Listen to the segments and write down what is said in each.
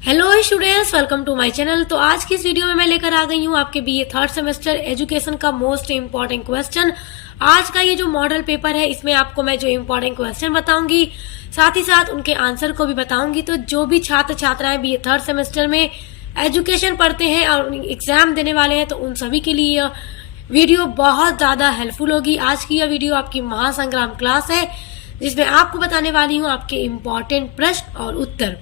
Hello students, welcome to my channel. तो आज की इस वीडियो में मैं लेकर आ गई हूँ आपके बीए थर्ड सेमेस्टर एजुकेशन का मोस्ट इम्पॉर्टेंट क्वेश्चन। आज का ये जो मॉडल पेपर है, इसमें आपको मैं जो इम्पॉर्टेंट क्वेश्चन बताऊंगी, साथ ही साथ उनके आंसर को भी बताऊंगी। तो जो भी छात्र छात्राएं बीए थर्ड सेमेस्टर में एजुकेशन पढ़ते हैं और एग्जाम देने वाले हैं, तो उन सभी के लिए यह वीडियो बहुत ज़्यादा हेल्पफुल होगी। आज की यह वीडियो आपकी महासंग्राम क्लास है, जिसमें आपको बताने वाली हूँ आपके इम्पॉर्टेंट प्रश्न और उत्तर।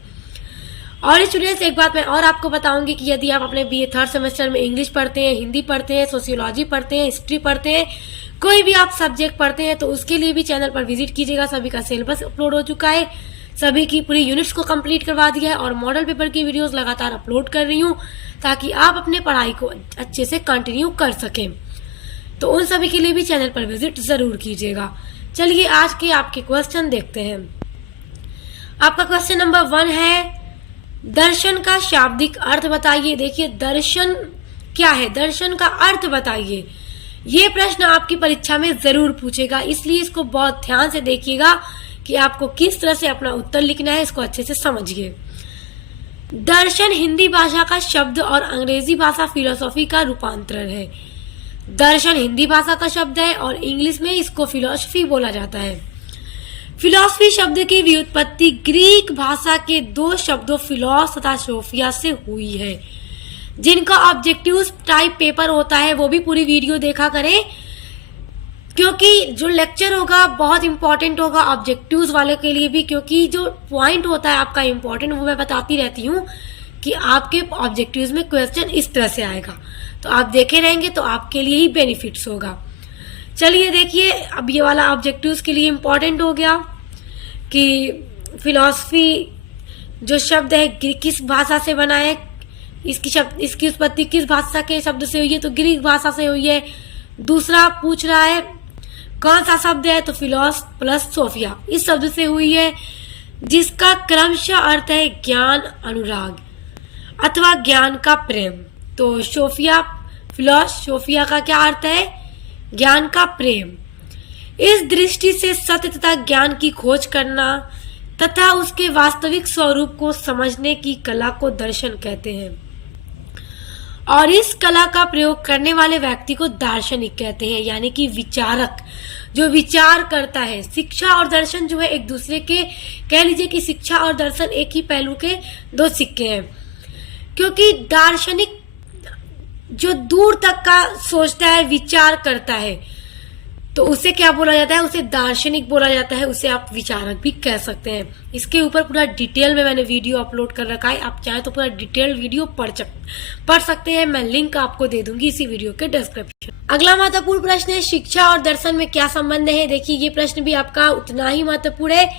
और स्टूडेंट्स, एक बात मैं और आपको बताऊंगी कि यदि आप अपने बीए थर्ड सेमेस्टर में इंग्लिश पढ़ते हैं, हिंदी पढ़ते हैं, सोशियोलॉजी पढ़ते हैं, हिस्ट्री पढ़ते हैं, कोई भी आप सब्जेक्ट पढ़ते हैं, तो उसके लिए भी चैनल पर विजिट कीजिएगा। सभी का सिलेबस अपलोड हो चुका है, सभी की पूरी यूनिट्स को कंप्लीट करवा दिया है और मॉडल पेपर की वीडियोस लगातार अपलोड कर रही हूँ, ताकि आप अपने पढ़ाई को अच्छे से कंटिन्यू कर सकें। तो उन सभी के लिए भी चैनल पर विजिट जरूर कीजिएगा। चलिए आज के आपके क्वेश्चन देखते हैं। आपका क्वेश्चन नंबर 1 है, दर्शन का शाब्दिक अर्थ बताइए। देखिए, दर्शन क्या है, दर्शन का अर्थ बताइए। ये प्रश्न आपकी परीक्षा में जरूर पूछेगा, इसलिए इसको बहुत ध्यान से देखिएगा कि आपको किस तरह से अपना उत्तर लिखना है। इसको अच्छे से समझिए। दर्शन हिंदी भाषा का शब्द और अंग्रेजी भाषा फिलोसॉफी का रूपांतरण है। दर्शन हिंदी भाषा का शब्द है और इंग्लिश में इसको फिलोसफी बोला जाता है। फिलॉसफी शब्द की व्युत्पत्ति ग्रीक भाषा के दो शब्दों फिलॉस तथा सोफिया से हुई है। जिनका ऑब्जेक्टिव टाइप पेपर होता है वो भी पूरी वीडियो देखा करें, क्योंकि जो लेक्चर होगा बहुत इंपॉर्टेंट होगा ऑब्जेक्टिव्स वाले के लिए भी, क्योंकि जो पॉइंट होता है आपका इंपॉर्टेंट वो मैं बताती रहती हूँ कि आपके ऑब्जेक्टिव्स में क्वेश्चन इस तरह से आएगा। तो आप देखे रहेंगे तो आपके लिए ही बेनिफिट्स होगा। चलिए देखिए, अब ये वाला ऑब्जेक्टिव्स के लिए इम्पोर्टेंट हो गया कि फिलॉसफी जो शब्द है किस भाषा से बना है, इसकी उत्पत्ति किस भाषा के शब्द से हुई है, तो ग्रीक भाषा से हुई है। दूसरा पूछ रहा है कौन सा शब्द है, तो फिलॉस प्लस सोफिया इस शब्द से हुई है, जिसका क्रमशः अर्थ है ज्ञान अनुराग अथवा ज्ञान का प्रेम। तो सोफिया फिलॉस सोफिया का क्या अर्थ है, ज्ञान का प्रेम। इस दृष्टि से सत्य तथा ज्ञान की खोज करना तथा उसके वास्तविक स्वरूप को समझने की कला को दर्शन कहते हैं, और इस कला का प्रयोग करने वाले व्यक्ति को दार्शनिक कहते हैं, यानी कि विचारक, जो विचार करता है। शिक्षा और दर्शन जो है एक दूसरे के, कह लीजिए कि शिक्षा और दर्शन एक ही पहलू के दो सिक्के हैं, क्योंकि दार्शनिक जो दूर तक का सोचता है, विचार करता है, तो उसे क्या बोला जाता है, उसे दार्शनिक बोला जाता है। उसे आप विचारक भी कह सकते हैं। इसके ऊपर पूरा डिटेल में मैंने वीडियो अपलोड कर रखा है, आप चाहें तो पूरा डिटेल वीडियो पढ़ सकते हैं। मैं लिंक आपको दे दूंगी इसी वीडियो के डिस्क्रिप्शन। अगला महत्वपूर्ण प्रश्न है, शिक्षा और दर्शन में क्या संबंध है। देखिए, ये प्रश्न भी आपका उतना ही महत्वपूर्ण है,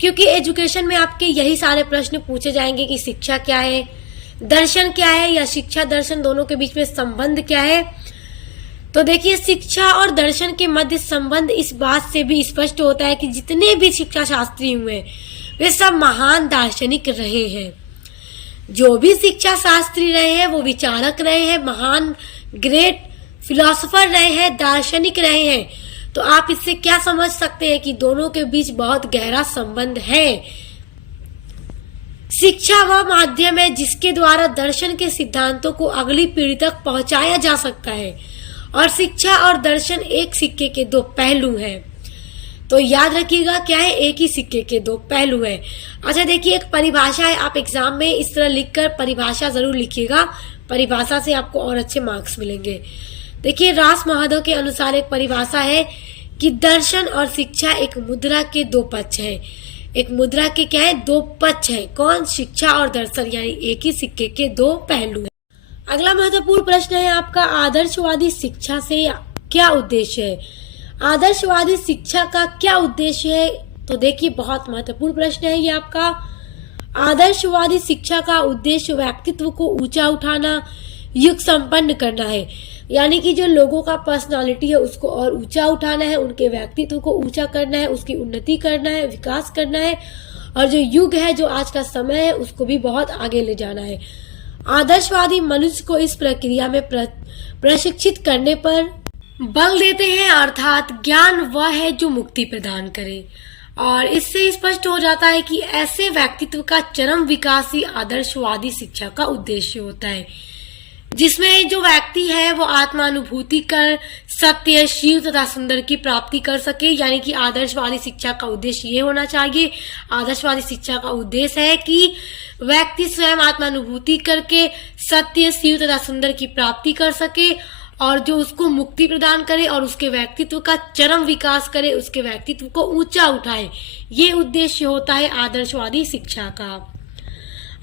क्योंकि एजुकेशन में आपके यही सारे प्रश्न पूछे जाएंगे कि शिक्षा क्या है, दर्शन क्या है, या शिक्षा दर्शन दोनों के बीच में संबंध क्या है। तो देखिए, शिक्षा और दर्शन के मध्य संबंध इस बात से भी स्पष्ट होता है कि जितने भी शिक्षा शास्त्री हुए वे सब महान दार्शनिक रहे हैं। जो भी शिक्षा शास्त्री रहे हैं वो विचारक रहे हैं, महान ग्रेट फिलोसोफर रहे हैं, दार्शनिक रहे हैं। तो आप इससे क्या समझ सकते हैं कि दोनों के बीच बहुत गहरा संबंध है। शिक्षा वह माध्यम है जिसके द्वारा दर्शन के सिद्धांतों को अगली पीढ़ी तक पहुंचाया जा सकता है, और शिक्षा और दर्शन एक सिक्के के दो पहलू हैं। तो याद रखिएगा, क्या है, एक ही सिक्के के दो पहलू हैं। अच्छा देखिए, एक परिभाषा है, आप एग्जाम में इस तरह लिखकर परिभाषा जरूर लिखिएगा, परिभाषा से आपको और अच्छे मार्क्स मिलेंगे। देखिए, रास महादेव के अनुसार एक परिभाषा है कि दर्शन और शिक्षा एक मुद्रा के दो पक्ष हैं। एक मुद्रा के क्या है, दो पक्ष है। कौन, शिक्षा और दर्शन, यानी एक ही सिक्के के दो पहलू हैं। अगला महत्वपूर्ण प्रश्न है आपका, आदर्शवादी शिक्षा से क्या उद्देश्य है। आदर्शवादी शिक्षा का क्या उद्देश्य है। तो देखिए, बहुत महत्वपूर्ण प्रश्न है ये आपका। आदर्शवादी शिक्षा का उद्देश्य व्यक्तित्व को ऊंचा उठाना, युग संपन्न करना है, यानी कि जो लोगों का पर्सनालिटी है उसको और ऊंचा उठाना है, उनके व्यक्तित्व को ऊंचा करना है, उसकी उन्नति करना है, विकास करना है, और जो युग है, जो आज का समय है, उसको भी बहुत आगे ले जाना है। आदर्शवादी मनुष्य को इस प्रक्रिया में प्रशिक्षित करने पर बल देते हैं, अर्थात ज्ञान वह है जो मुक्ति प्रदान करे। और इससे स्पष्ट हो जाता है कि ऐसे व्यक्तित्व का चरम विकास ही आदर्शवादी शिक्षा का उद्देश्य होता है, जिसमें जो व्यक्ति है वो आत्मानुभूति कर सत्य, शील तथा सुंदर की प्राप्ति कर सके। यानी कि आदर्शवादी शिक्षा का उद्देश्य ये होना चाहिए। आदर्शवादी शिक्षा का उद्देश्य है कि व्यक्ति स्वयं आत्मानुभूति करके सत्य, शील तथा सुंदर की प्राप्ति कर सके और जो उसको मुक्ति प्रदान करे और उसके व्यक्तित्व का चरम विकास करे, उसके व्यक्तित्व को ऊंचा उठाए। ये उद्देश्य होता है आदर्शवादी शिक्षा का।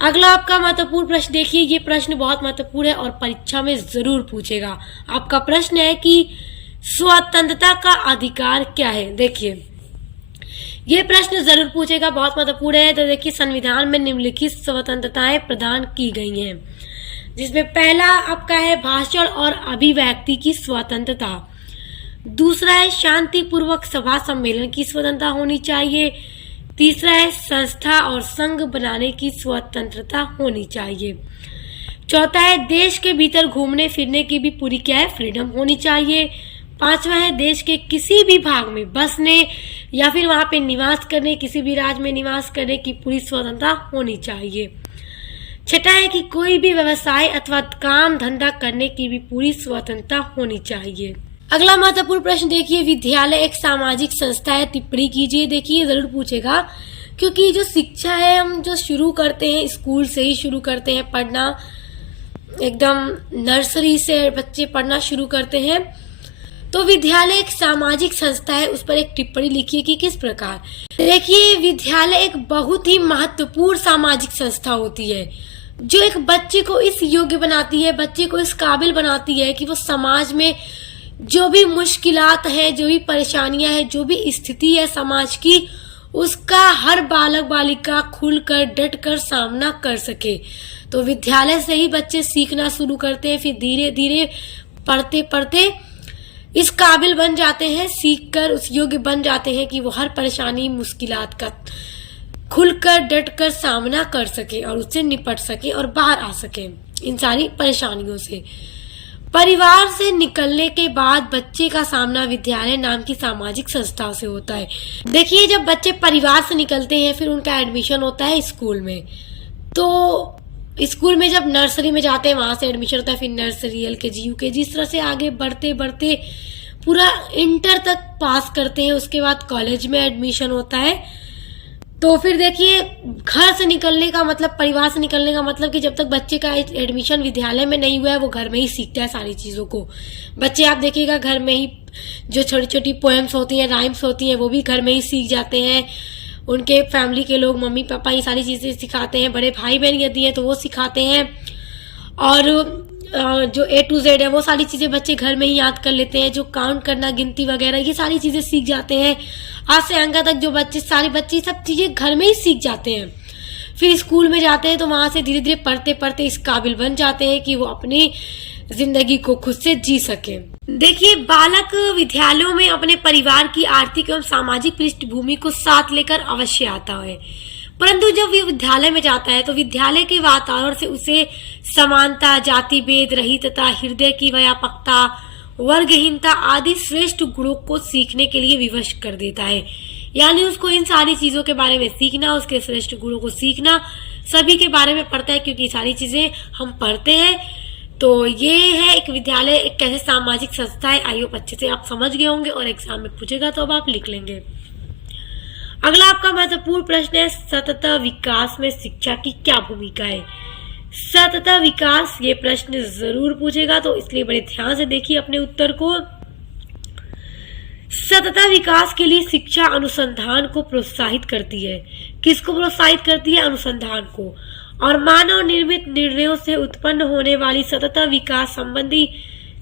अगला आपका महत्वपूर्ण प्रश्न देखिए, ये प्रश्न बहुत महत्वपूर्ण है और परीक्षा में जरूर पूछेगा। आपका प्रश्न है कि स्वतंत्रता का अधिकार क्या है। देखिए ये प्रश्न जरूर पूछेगा, बहुत महत्वपूर्ण है। तो देखिए संविधान में निम्नलिखित स्वतंत्रताएं प्रदान की गई हैं, जिसमें पहला आपका है भाषण और अभिव्यक्ति की स्वतंत्रता। दूसरा है शांतिपूर्वक सभा सम्मेलन की स्वतंत्रता होनी चाहिए। तीसरा है संस्था और संघ बनाने की स्वतंत्रता होनी चाहिए। चौथा है देश के भीतर घूमने फिरने की भी पूरी क्या है, फ्रीडम होनी चाहिए। पांचवा है देश के किसी भी भाग में बसने या फिर वहां पे निवास करने, किसी भी राज्य में निवास करने की पूरी स्वतंत्रता होनी चाहिए। छठा है कि कोई भी व्यवसाय अथवा काम धंधा करने की भी पूरी स्वतंत्रता होनी चाहिए। अगला महत्वपूर्ण प्रश्न देखिए, विद्यालय एक सामाजिक संस्था है, टिप्पणी कीजिए। देखिए जरूर पूछेगा, क्योंकि जो शिक्षा है हम जो शुरू करते हैं स्कूल से ही शुरू करते हैं पढ़ना, एकदम नर्सरी से बच्चे पढ़ना शुरू करते हैं। तो विद्यालय एक सामाजिक संस्था है, उस पर एक टिप्पणी लिखिए कि किस प्रकार। देखिए विद्यालय एक बहुत ही महत्वपूर्ण सामाजिक संस्था होती है, जो एक बच्चे को इस योग्य बनाती है, बच्चे को इस काबिल बनाती है कि वो समाज में जो भी मुश्किलात है, जो भी परेशानियां है, जो भी स्थिति है समाज की, उसका हर बालक बालिका खुलकर डट कर सामना कर सके। तो विद्यालय से ही बच्चे सीखना शुरू करते हैं, फिर धीरे धीरे पढ़ते पढ़ते इस काबिल बन जाते हैं, सीख कर उस योग्य बन जाते हैं कि वो हर परेशानी मुश्किलात का खुलकर डट कर सामना कर सके और उससे निपट सके और बाहर आ सके इन सारी परेशानियों से। परिवार से निकलने के बाद बच्चे का सामना विद्यालय नाम की सामाजिक संस्था से होता है। देखिए जब बच्चे परिवार से निकलते हैं फिर उनका एडमिशन होता है स्कूल में। तो स्कूल में जब नर्सरी में जाते हैं वहां से एडमिशन होता है, फिर नर्सरी, LKG, UKG, इस तरह से आगे बढ़ते बढ़ते पूरा इंटर तक पास करते हैं। उसके बाद कॉलेज में एडमिशन होता है। तो फिर देखिए घर से निकलने का मतलब, परिवार से निकलने का मतलब कि जब तक बच्चे का एडमिशन विद्यालय में नहीं हुआ है वो घर में ही सीखता है सारी चीज़ों को। बच्चे आप देखिएगा घर में ही जो छोटी छोटी पोएम्स होती हैं, राइम्स होती हैं, वो भी घर में ही सीख जाते हैं। उनके फैमिली के लोग, मम्मी पापा, ये सारी चीज़ें सिखाते हैं। बड़े भाई बहन यदि हैं तो वो सिखाते हैं। और जो A to Z है वो सारी चीज़ें बच्चे घर में ही याद कर लेते हैं। जो काउंट करना, गिनती वगैरह, ये सारी चीज़ें सीख जाते हैं। आज से अंका तक जो बच्चे, सारे बच्चे सब चीज़ें घर में ही सीख जाते हैं। फिर स्कूल में जाते हैं तो वहाँ से धीरे धीरे पढ़ते पढ़ते इस काबिल बन जाते हैं कि वो अपनी जिंदगी को खुद से जी सके। देखिए बालक विद्यालयों में अपने परिवार की आर्थिक एवं सामाजिक पृष्ठभूमि को साथ लेकर अवश्य आता है, परंतु जब वो विद्यालय में जाता है तो विद्यालय के वातावरण से उसे समानता, जाति भेद रहितता, हृदय की व्यापकता, वर्गहीनता आदि श्रेष्ठ गुणों को सीखने के लिए विवश कर देता है। यानी उसको इन सारी चीजों के बारे में सीखना, उसके श्रेष्ठ गुणों को सीखना, सभी के बारे में पढ़ता है, क्योंकि सारी चीजें हम पढ़ते हैं। तो ये है एक विद्यालय एक कैसे सामाजिक संस्था है। आई होप अच्छे से आप समझ गए होंगे और एग्जाम में पूछेगा तो अब आप लिख लेंगे। अगला आपका महत्वपूर्ण प्रश्न है, सतत विकास में शिक्षा की क्या भूमिका है। सतत विकास, ये प्रश्न जरूर पूछेगा, तो इसलिए बड़े ध्यान से देखिए अपने उत्तर को। सतत विकास के लिए शिक्षा अनुसंधान को प्रोत्साहित करती है। किसको प्रोत्साहित करती है? अनुसंधान को। और मानव निर्मित निर्णयों से उत्पन्न होने वाली सतत विकास संबंधी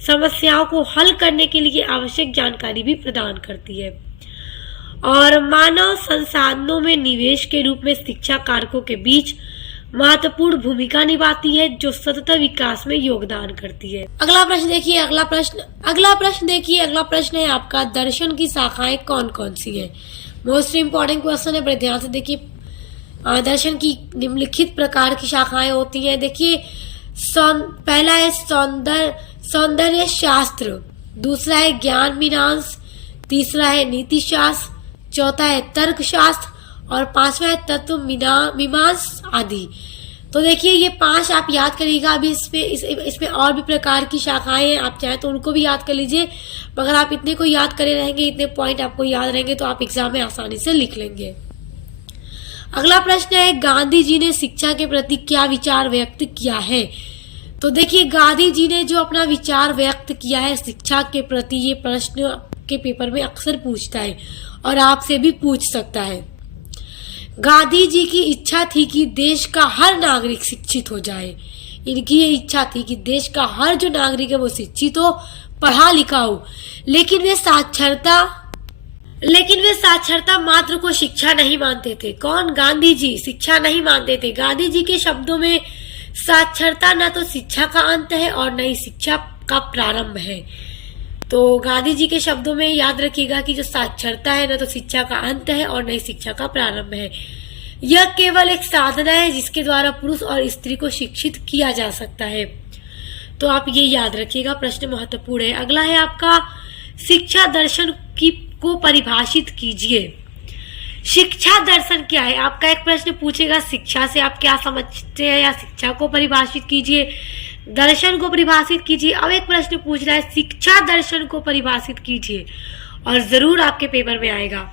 समस्याओं को हल करने के लिए आवश्यक जानकारी भी प्रदान करती है। और मानव संसाधनों में निवेश के रूप में शिक्षा कारकों के बीच महत्वपूर्ण भूमिका निभाती है, जो सतत विकास में योगदान करती है। अगला प्रश्न देखिए, अगला प्रश्न है आपका, दर्शन की शाखाएं कौन कौन सी है। मोस्ट इम्पोर्टेंट क्वेश्चन है, बड़े ध्यान से देखिए। दर्शन की निम्नलिखित प्रकार की शाखाएं होती हैं। देखिए पहला है सौंदर्य शास्त्र, दूसरा है ज्ञान मीमांसा, तीसरा है नीति शास्त्र, चौथा है तर्कशास्त्र और पांचवा है तत्व मीमांसा आदि। तो देखिए ये 5 आप याद करिएगा। अभी इसमें और भी प्रकार की शाखाएं हैं, आप चाहें तो उनको भी याद कर लीजिए। मगर आप इतने को याद करे रहेंगे, इतने पॉइंट आपको याद रहेंगे तो आप एग्जाम में आसानी से लिख लेंगे। अगला प्रश्न है, गांधी जी ने शिक्षा के प्रति क्या विचार व्यक्त किया है? तो देखिए गांधी जी ने जो अपना विचार व्यक्त किया है शिक्षा के प्रति, ये प्रश्न के पेपर में अक्सर पूछता है और आपसे भी पूछ सकता है। गांधी जी की इच्छा थी कि देश का हर नागरिक शिक्षित हो जाए। इनकी ये इच्छा थी कि देश का हर जो नागरिक है वो शिक्षित हो, पढ़ा लिखा हो। लेकिन वे साक्षरता मात्र को शिक्षा नहीं मानते थे। कौन? गांधी जी शिक्षा नहीं मानते थे। गांधी जी के शब्दों में साक्षरता न तो शिक्षा का अंत है और न ही शिक्षा का प्रारंभ है। तो गांधी जी के शब्दों में याद रखिएगा कि जो साक्षरता है न तो शिक्षा का अंत है और न ही शिक्षा का प्रारंभ है। यह केवल एक साधना है जिसके द्वारा पुरुष और स्त्री को शिक्षित किया जा सकता है। तो आप ये याद रखिएगा, प्रश्न महत्वपूर्ण है। अगला है आपका, शिक्षा दर्शन को परिभाषित कीजिए। शिक्षा दर्शन क्या है? आपका एक प्रश्न पूछेगा शिक्षा से आप क्या समझते हैं, या शिक्षा को परिभाषित कीजिए, दर्शन को परिभाषित कीजिए। अब एक प्रश्न पूछ रहा है शिक्षा दर्शन को परिभाषित कीजिए, और जरूर आपके पेपर में आएगा।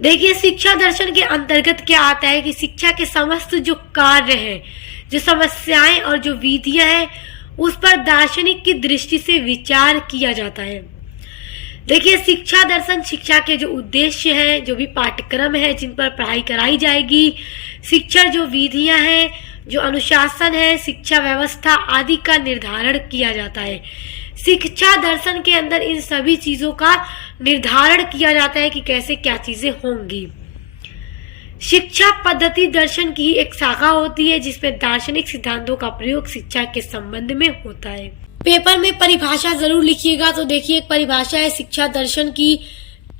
देखिए शिक्षा दर्शन के अंतर्गत क्या आता है कि शिक्षा के समस्त जो कार्य हैं, जो समस्याएं और जो विधियां हैं, उस पर दार्शनिक की दृष्टि से विचार किया जाता है। देखिए शिक्षा दर्शन शिक्षा के जो उद्देश्य हैं, जो भी पाठ्यक्रम है जिन पर पढ़ाई कराई जाएगी, शिक्षा जो विधियां हैं, जो अनुशासन है, शिक्षा व्यवस्था आदि का निर्धारण किया जाता है। शिक्षा दर्शन के अंदर इन सभी चीजों का निर्धारण किया जाता है कि कैसे क्या चीजें होंगी। शिक्षा पद्धति दर्शन की एक शाखा होती है जिसमें दार्शनिक सिद्धांतों का प्रयोग शिक्षा के संबंध में होता है। पेपर में परिभाषा जरूर लिखिएगा। तो देखिए एक परिभाषा है शिक्षा दर्शन की,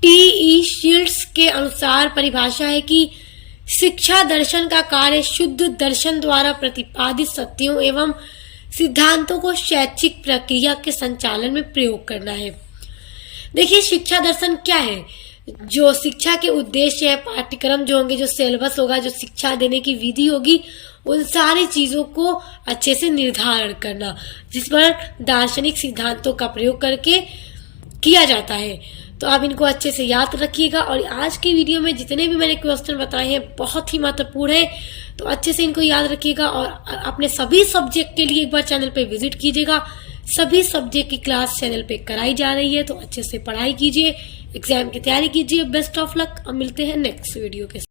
टी.ई. शील्ड्स के अनुसार परिभाषा है कि शिक्षा दर्शन का कार्य शुद्ध दर्शन द्वारा प्रतिपादित सत्यों एवं सिद्धांतों को शैक्षिक प्रक्रिया के संचालन में प्रयोग करना है। देखिए शिक्षा दर्शन क्या है? जो शिक्षा के उद्देश्य है, पाठ्यक्रम जो होंगे, जो सिलेबस होगा, जो शिक्षा देने की विधि होगी, उन सारी चीजों को अच्छे से निर्धारण करना, जिस पर दार्शनिक सिद्धांतों का प्रयोग करके किया जाता है। तो आप इनको अच्छे से याद रखिएगा। और आज की वीडियो में जितने भी मैंने क्वेश्चन बताए हैं बहुत ही महत्वपूर्ण है, तो अच्छे से इनको याद रखिएगा। और अपने सभी सब्जेक्ट के लिए एक बार चैनल पे विजिट कीजिएगा। सभी सब्जेक्ट की क्लास चैनल पे कराई जा रही है, तो अच्छे से पढ़ाई कीजिए, एग्जाम की तैयारी कीजिए। Best of luck. अब मिलते हैं नेक्स्ट वीडियो के साथ।